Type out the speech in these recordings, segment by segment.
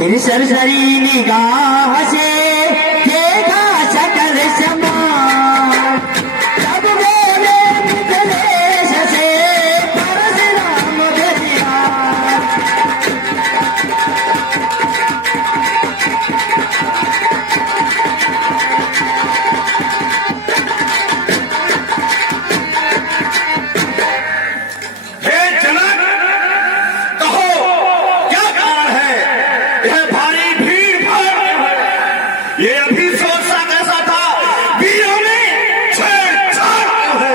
फिर सरसरी निगाह से देखा सकल समान, तब बोले मिथिलेश से परशुराम दरिया। ये अभी सोचता कैसा था, वीरों ने छेड़छाड़ है।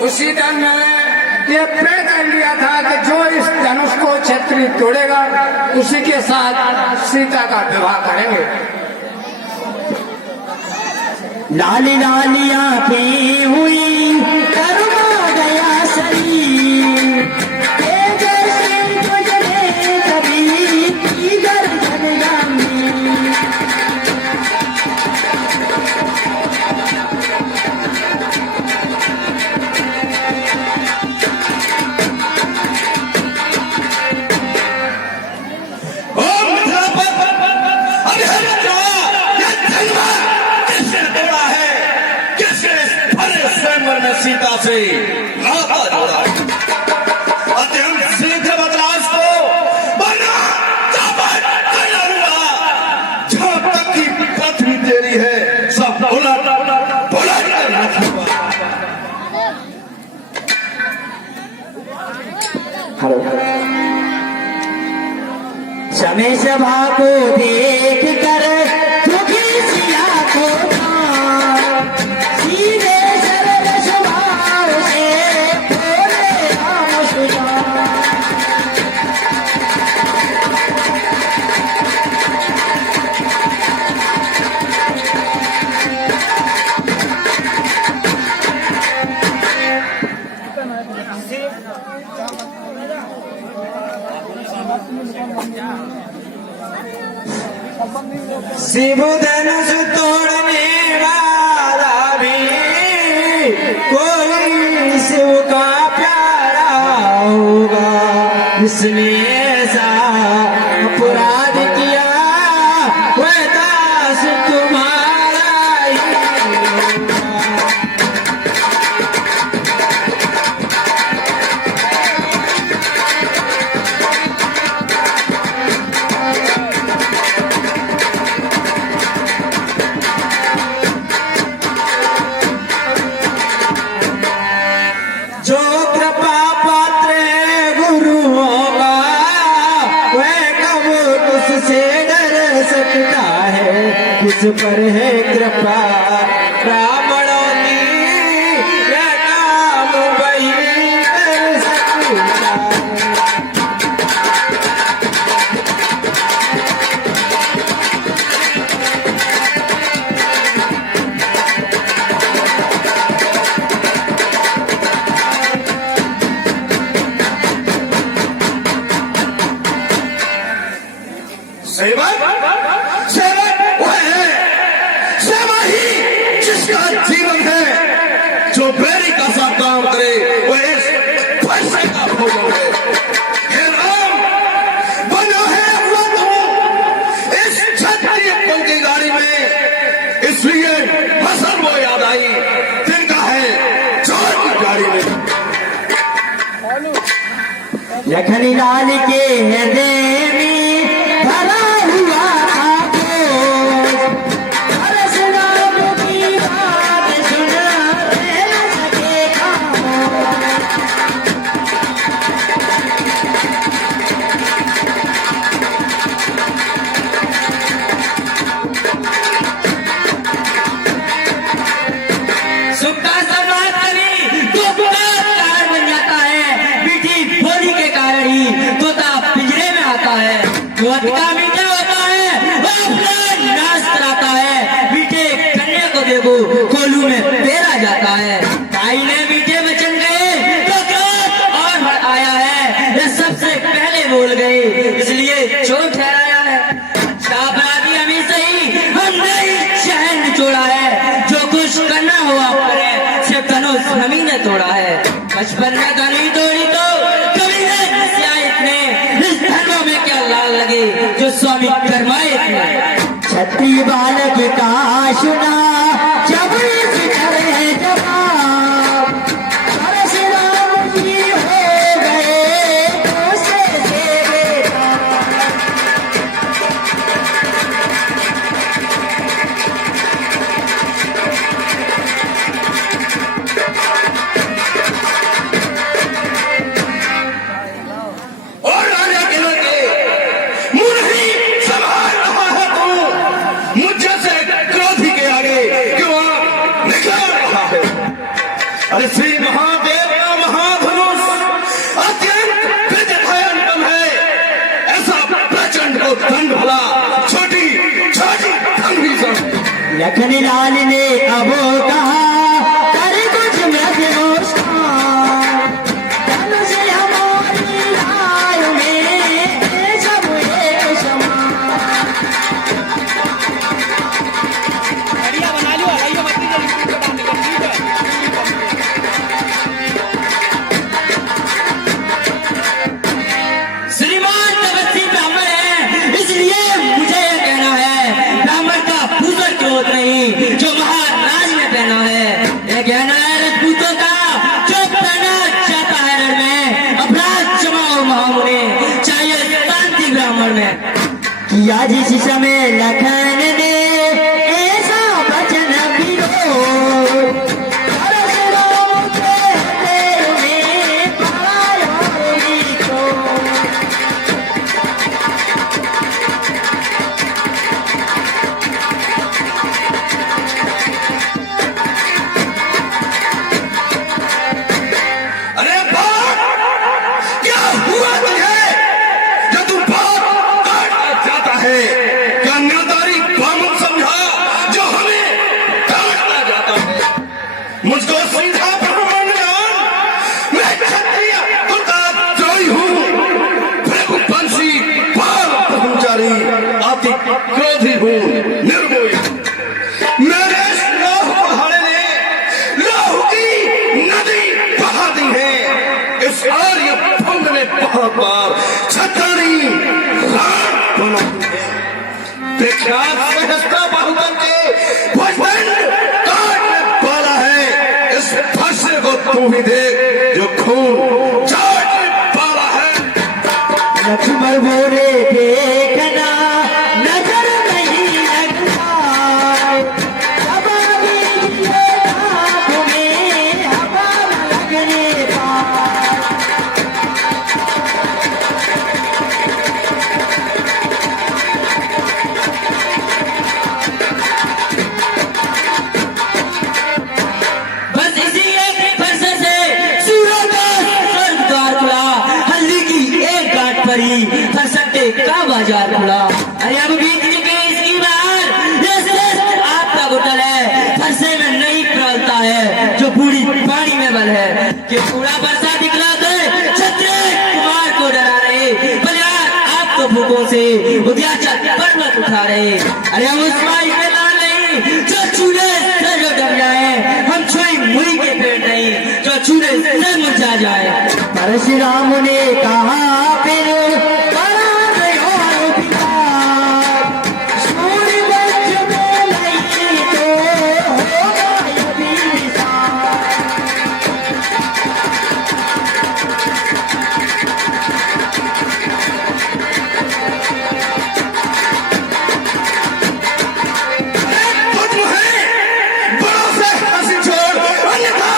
उसी टाइम मैंने ये तय कर लिया था कि जो इस धनुष को क्षत्रिय तोड़ेगा उसी के साथ सीता का विवाह करेंगे। लाली लाली आंखें हुई करुणा गया शरीर, जैसे गुजरे कभी इधर जनगामी। सीता से नाता जोड़ा अत्यंत शीघ्र बदलाव को बना हुआ। जहां तक की पृथ्वी तेरी है सब उलट समय सभा को देख कर दुखी सिया को सीधे सरल स्वभाव से बोले राम सुजान। शिव धनुष तोड़ने वाला भी कोई शिव का प्यारा होगा, जिसने ऐसा अपराध किया वह दास तुम्हारा ही होगा। जो कृपा पात्र है गुरुओं का वह कब किससे डर सकता है, किस पर है कृपा ब्राह्मणों की यह काम वही कर सकता है। सेवक वह है, सेवा ही जिसका जीवन है। जो बैरी का साथ काम करे वह इस पैसे का भोजन है। हे राम, बना है अवलत हूं इस क्षत्रिय कुल की गाड़ी में, इसलिए फसल वो याद आई जिनका है चोर की गाड़ी में। लखन लाल के हृदय में भरा हुआ आक्रोश, परशुराम की बात सुन रह न सके खामोश। सुख का संवाद कभी दुख का कारण बन जाता है, मीठी बोली के कारण ही तोता पिंजरे में आता है। वध का मीठा होता है वो अपना नाश कराता है, मीठे कन्या को देखो कोलू में पेरा जाता है। भाई ने मीठे वचन गए तो क्रोध और आया है, ये सबसे पहले बोल गए इसलिए चोट ठहराया है। अच्छा अपराधी हमें सही हमने शहर निचोड़ा है, जो कुछ करना हुआ करे सिर्फ धनुष हम ही ने तोड़ा है। बचपन में धनी तोड़ी तो कभी नहीं इतने इस धर्म में क्या गोस्वामी फरमाए थे, छत्री बालक का सुना जब करे जवाब, परशुराम जी हो गए उसे देवता। और राजा के लड़के मुंह नहीं संभाल रहा है तू, मुझ जैसे क्रोधी के आगे क्यों निकल रहा है? अरे श्री महादेव का महाधनुष अत्यंत भयंकर है, ऐसा प्रचंड को दंड भला छोटी छोटी दंडी सब। लखन लाल ने अब कहा कर कुछ मृग मुस्कान, धनुष हमारी आयु में सब एक समान। श्रीमान तपस्वी ब्राह्मण है, इसलिए मुझे यह कहना है, ब्राह्मण का भूषण क्रोध नहीं जो महाराज ने पहना है, यह कहना है राजपूतों का जो पहना जाता है रण में, अपराध क्षमा महामुने चाहिए शांति ब्राह्मण में। किया जिस समय लखन ने ऐसा वचन विरोध, परशुराम के पैर में पाया को। अरे बाप, क्या हुआ तुझे जो तू बाप काटना चाहता है? क्या निर्दयी बामन समझा जो हमें काटना चाहता है? मुझको सीधा ब्राह्मण जान, मैं क्षत्रिय तुका द्रोही हूँ, भृगुवंशी बाल ब्रह्मचारी, अति क्रोधी हूँ, निर्मोही। मेरे लौह पहाड़े ने लौह की नदी बहा दी है, इस आर्य भंग ने बहुत बार छतरी रात बना दी है। विख्यात सहस्त्र बाहुबल के भुजबंद काटने वाला है, इस फरसे को तू भी देख जो खून चाटने वाला है। लक्ष्मण बोले देखना नजर नहीं लगता, जब भी ये आँखों में हवा न लगने पाए। बस इसी एक फरसे से सूरों का स्वर्ग द्वार खुला, हल्दी की एक गांठ पड़ी, फरसटे का बाजार खुला। अरे अब बीत चुके इसकी बार, ये श्रेष्ठ आपका होटल है, फरसे में नहीं प्रबलता है जो बूढ़ी पानी में बल है, कि पूरा फरसा दिखलाते क्षत्रिय कुमार को डरा रहे, बलिहार आपको भूखों से उद्याचल पर्वत उठा रहे। अरे हम उस माई पे लाल नहीं जो चूल्हे से जो डर जाए, हम छुई मुई के पेड़ नहीं जो चूल्हे से मुरझा जाए। परशुराम ने कहा फिर बड़ा दयालु पिता, सूर्य वंश में नहीं तो होगा यदि विशाल। तुझ में बड़ों से हंसी छोड़, अन्यथा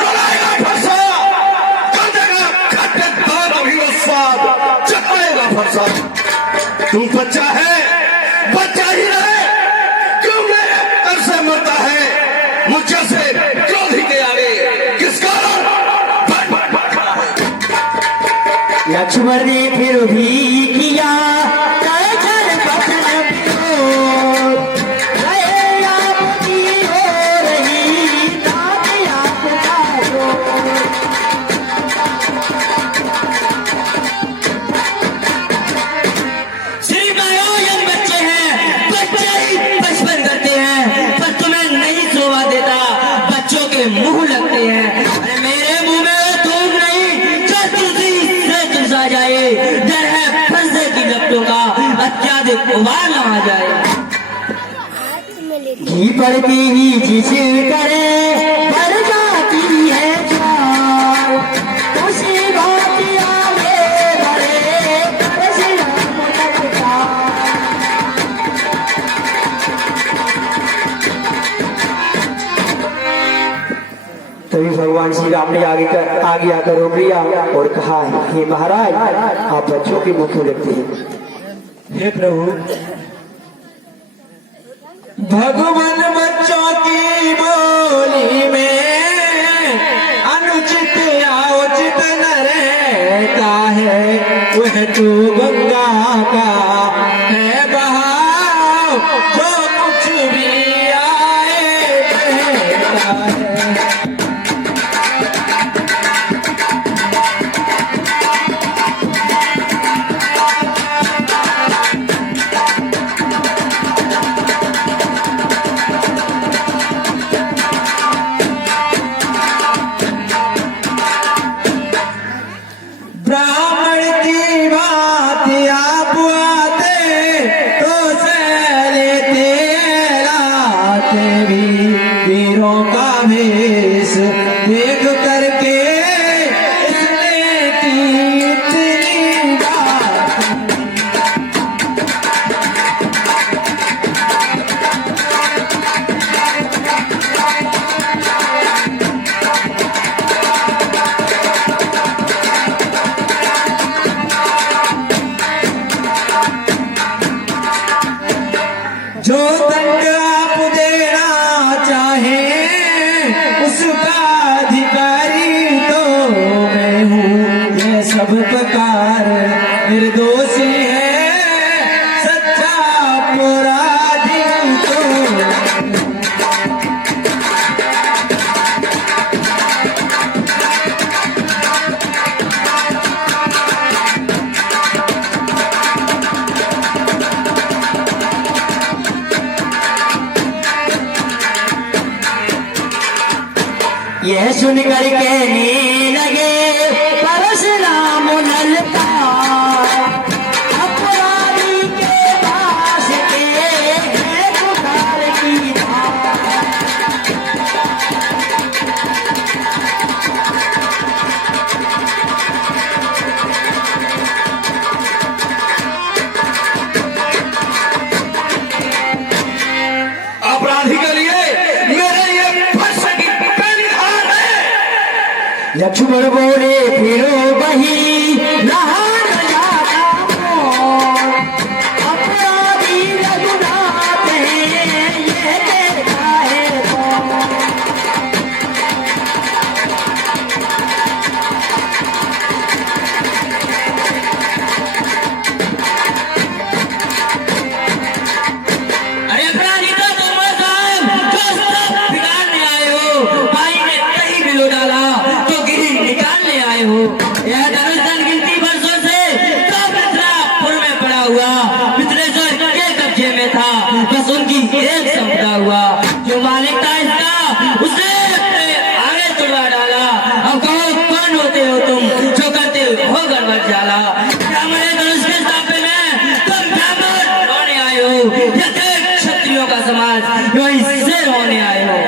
रुलाएगा फरसा, काटेगा खट्टे दांत भी वो स्वाद, चखाएगा फरसा। तू बच्चा है, बच्चा ही रहे, क्यों मेरे डर से मरता है? मुझ जैसे क्रोधी के आगे किस कारण खड़ा है? लक्ष्मण ने फिर भी किया तैजन पतन विरोध, रहे आपकी हो रही ताकि आपका रोग। श्री मायोजन बच्चे हैं, बच्चे ही बचपन करते हैं, पर तुम्हें नहीं शोभा देता, बच्चों के मुंह लगते हैं। अरे मेरे मुंह में वो थूक नहीं जो तुलसी से चुसा जाए, डर है फंसे की लपटों का, अत्याधिक उबाल न आ जाए। घी पड़ती ही जिस करे बढ़ जाती है चाल, उसी भांति आगे बढ़े परशुराम तत्काल। तभी भगवान श्री राम ने आगे आकर रोक लिया और कहा, हे महाराज, आप बच्चों के मुख में लगते हैं। हे प्रभु, भगवान बच्चों की बोली में अनुचित या उचित न रहता है, वह तो गंगा का है बहाव, जो कुछ भी आए बहता है। ब्राह्मण की बात आप आते तो सह लेते, लाते भी वीरों का भेष देख करके इसने की इतनी बात। जो दंड आप देना चाहें उसका अधिकारी तो मैं हूँ, ये सब प्रकार निर्दोषी है, सच्चा अपराधी तो। यह सुन कर कहने लगे परशुराम ललकार, अपराधी के पास के है पुकार की धार। अपराधी के लिए मेरे ये फंस की पहली हार है। लक्ष्मण बोले फिरो वही नहान जाता मोर, अपराधी रघुनाथ है ये देखा है कौन। अरे अपराधी तो तुम हो साहब, जो सब बिगाड़ने आए हो। भाई ने कहीं भी लो डाला तो गिरी निकालने आए हो। यह धनुष गिनती वर्षों से तो मिथिलापुर में पड़ा हुआ मिथिलेश्वर के कब्जे में था, बस उनकी एक संपदा हुआ। जो मालिक था इसका उसे अपने आगे चुड़वा डाला। अब कहो कौन होते हो तुम, जो करते हो गड़बड़ जाला। हमारे धनुष के सापे में तुम ब्राह्मण होने आए हो, या क्षत्रियों का समाज जो इससे होने आए हो।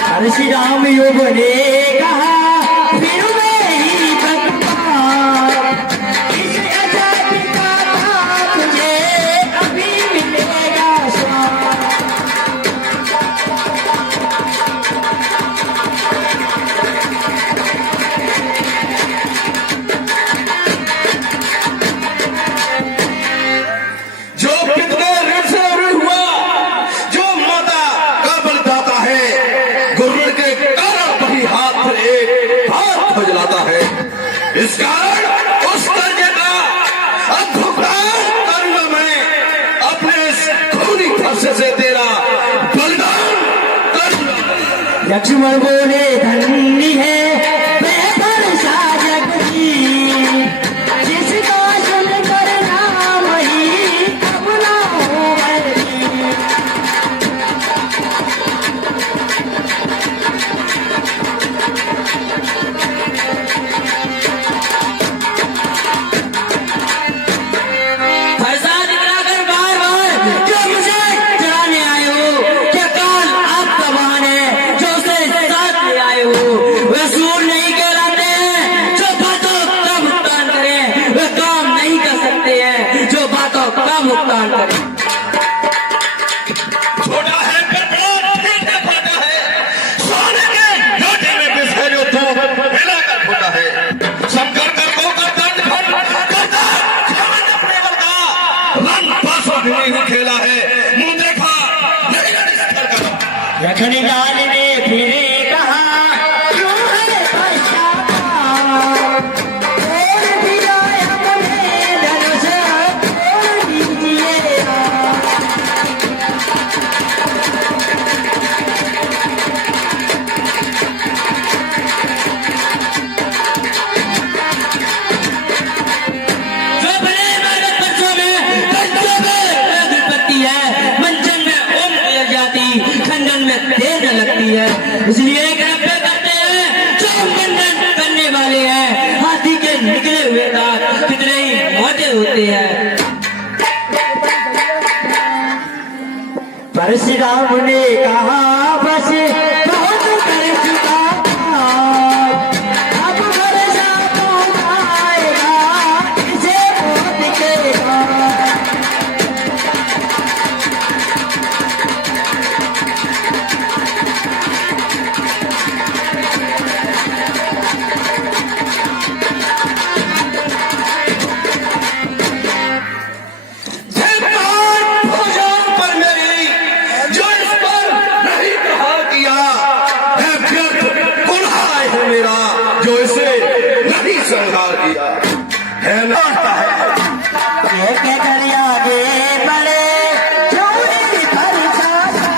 परशुराम युग ने कहा, फिर मैं ही भगवान, इस आजादी का था तुझे अभी मिलेगा स्वाद। जो कितने ऋण से ऋण हुआ, जो माता का बलिदाता है, गुरु के कारण वही हाथ पर एक हाथ बजलाता है। इस कारण उस कर्जे का अब भुगतान करूंगा मैं, अपने इस खूनी फरसे से तेरा बलिदान करूंगा। लक्ष्मण बोले धन्य है बेहतर साजक जी, जिसका सुनकर नाम ही अपना हो बैठी। फरसा निकला कर भुगतान करें। छोटा है पेट्रोल ठीक है फाटा है, सोने के लोटे में पिसे जो तू मिलाकर खोटा है। शंकर कर को करता करता अपने बलका रन पासों भी नहीं खेला है, मुंह देखा नहीं कर रखने जाने ने फिर कहा क्यों है पश्चाताप, छोड़ दिया अपने धनुष छोड़ दीजिए। जो बड़े इमारत बच्चों में उत्पत्ति है, मंचन में ओम लग जाती, खंडन में तेज लगती है। इसलिए एक रब्बे करते हैं जो खंडन करने वाले हैं, हाथी के निकले हुए दांत कितने ही मोटे होते हैं। परशुराम ने कहा बस बहुत कर चुका, अब भरोसा कौन आएगा इसे मौत के बाद। भोजन पर मेरी जो इस पर नहीं कहा किया है, व्यर्थ कुल्हाड़ है मेरा जो इसे नहीं संहार किया है। लौटता है एक दरिया गे बड़े चोरी पर छाता,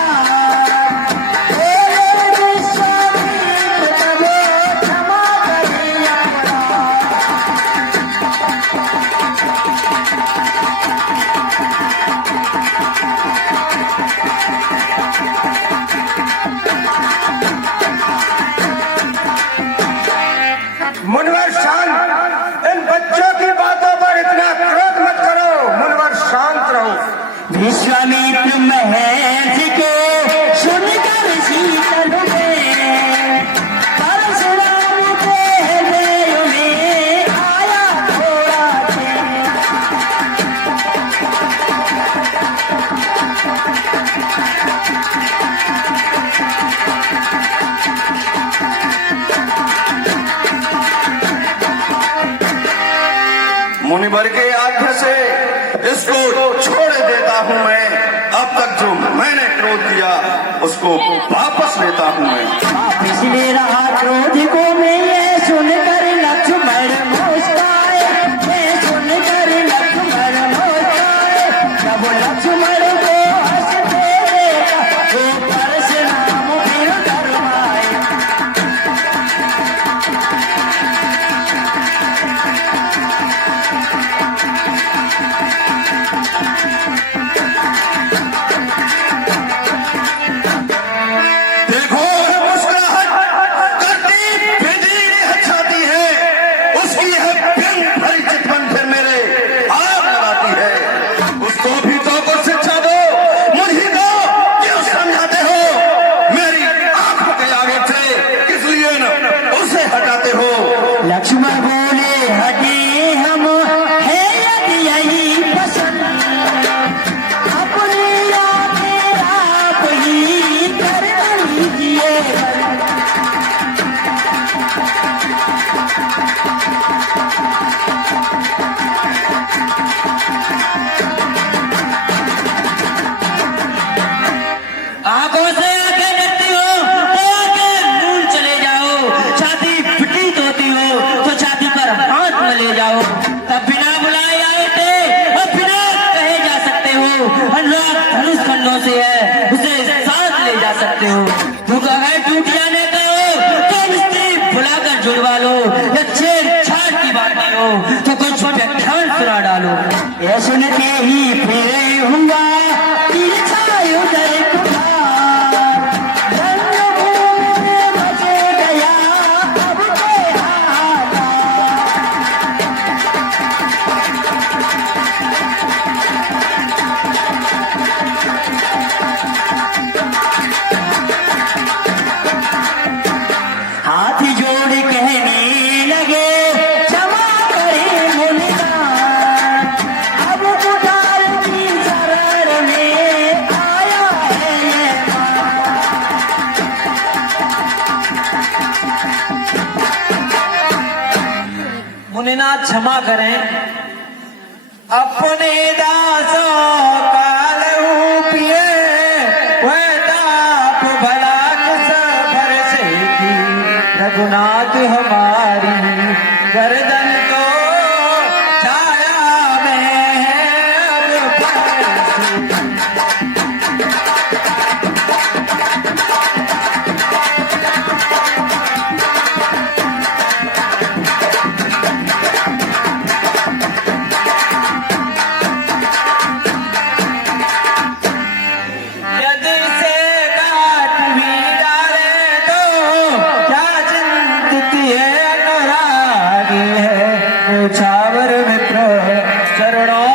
तेरे विश्वामित्र तबो क्षमा करिया। मुनवर शांत, इन बच्चों की बातों पर इतना क्रोध मत करो। मुनवर शांत रहो। विश्वामित्र महर्षि को सुनकर शीतल हुए, परशुराम के हृदय में आया थोड़ा चैन। मुनिवर के आज्ञा से इसको छोड़ देता हूँ मैं। अब तक जो मैंने क्रोध किया उसको वापस लेता हूँ मैं। वापिस ले रहा क्रोध को मैं, ये सुनकर लक्ष्मण मुस्काए, ये सुनकर लक्ष्मण मुस्काए। जब लक्ष्मण को हंसते देखा वो परशुराम फिर शर्माए। देखो मुस्कुराहट करती बिजली हंसाती है, उसकी यह व्यंग भरी चितवन फिर मेरे आग लगाती है। उसको भी तो कुछ शिक्षा दो, मुझे को क्यों समझाते हो? मेरी आंखों के आगे से किस लिए न उसे हटाते हो? लक्ष्मण बोले हटे हम है यदि यही पसंद, अपनी आंखें आप ही कर लीजिए बंद। आंखों से आंखें लगती हो तो आंखें दूर चले जाओ, छाती पिटीत होती हो तो छाती पर हाथ न ले जाओ। तब बिना बुलाए आए थे और बिना कहे जा सकते हो, अनुराग धनुष खंडों से है उसे साथ ले जा सकते हो। तू अगर टूट जाने का हो तो मिस्त्री बुलाकर जुड़वा लो, या छेड़छाड़ की बातें हो तो कुछ व्याख्यान सुना डालो। यह सुन के ही फिर हुआ उदय कुमार, रंगभूमि में मच गया अब के हाहाकार। हाथ जोड़ कहने लगे क्षमा करें मुनिदान, अब उधार की क्षमा करें। अपने दासों काल पिए वह ताप भला किस भरसे की, रघुनाथ हमारी गर्दन को छाया में है अब फरसे। यदि से काट भी डाले तो क्या चिंतित है अनुरागी है, न्यौछावर मित्र चरणों